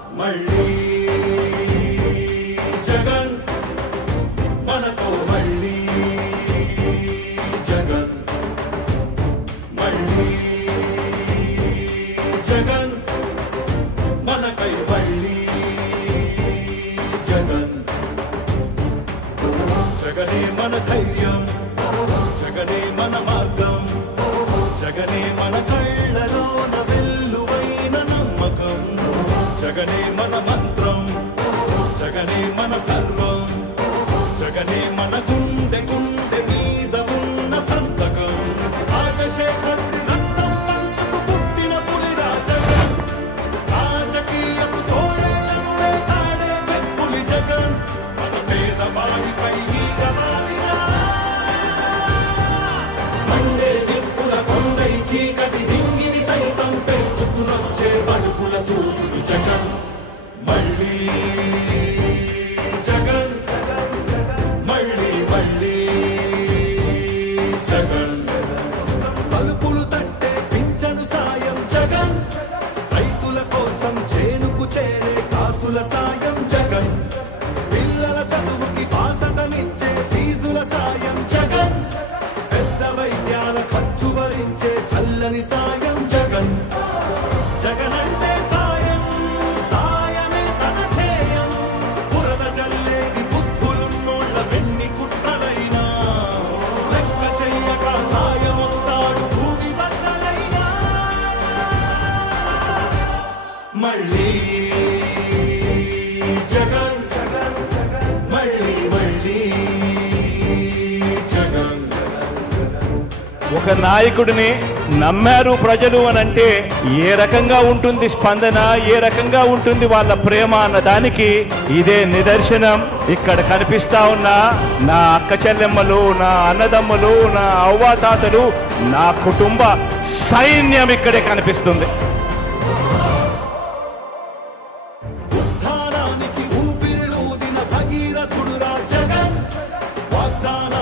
మళ్ళీ జగన్ మనతో మళ్ళీ జగన్ మళ్ళీ జగన్ మనకై మళ్ళీ జగన్ జగనే మన ధైర్యం జగనే మన మార్గం జగనే మన కళ్ళలోన వెల్లువైన నమ్మకం జగనే మన మంత్రం జగనే మన సర్వం జగనే మన గుండె గుండె మీద ఉన్న సంతకం రాజశేఖరుడి రక్తం పంచుకు పుట్టిన పులిరా జగన్ రాజకీయపు తోడేలను వేటాడే పెప్పులి జగన్ మన పేదవాడిపై ఈగవాలినా మండే నిప్పుల కొండై చీకటి డింగిని సైతం పెంచుకునొచ్చే బడుగుల సూర్యుడు జగన్ మళ్ళీ జగన్ మళ్ళీ మళ్ళీ జగన్ తలుపులు తట్టే పింఛను సాయం జగన్ రైతుల కోసం చేనుకు చేరే కాసుల సాయం జగన్ పిల్లల చదువుకి బాసటనిచ్చే ఫీజుల సాయం జగన్ పెద్ద వైద్యాల ఖర్చు భరించే చల్లని సాయం జగన్ జగన్ అంటే సాయం సాయమే తన ధ్యేయం బురద జల్లేది బుద్ధులున్నోళ్ళ వెన్ని కుట్రలైనా లెక్క చెయ్యక సాయం వస్తాడు భూమి బద్దలైనా మళ్ళీ జగన్ మళ్ళీ మళ్ళీ జగన్ ఒక నాయకుడిని నమ్మారు ప్రజలు అని అంటే ఏ రకంగా ఉంటుంది స్పందన, ఏ రకంగా ఉంటుంది వాళ్ళ ప్రేమ అన్న దానికి ఇదే నిదర్శనం. ఇక్కడ కనిపిస్తా ఉన్న నా అక్క చెల్లెమ్మలు, నా అన్నదమ్ములు, నా అవ్వాతాతలు, నా కుటుంబ సైన్యం ఇక్కడే కనిపిస్తుంది. ఉద్ధానానికి ఊపిరిలూదిన భగీరథుడురా జగన్ వాగ్దాన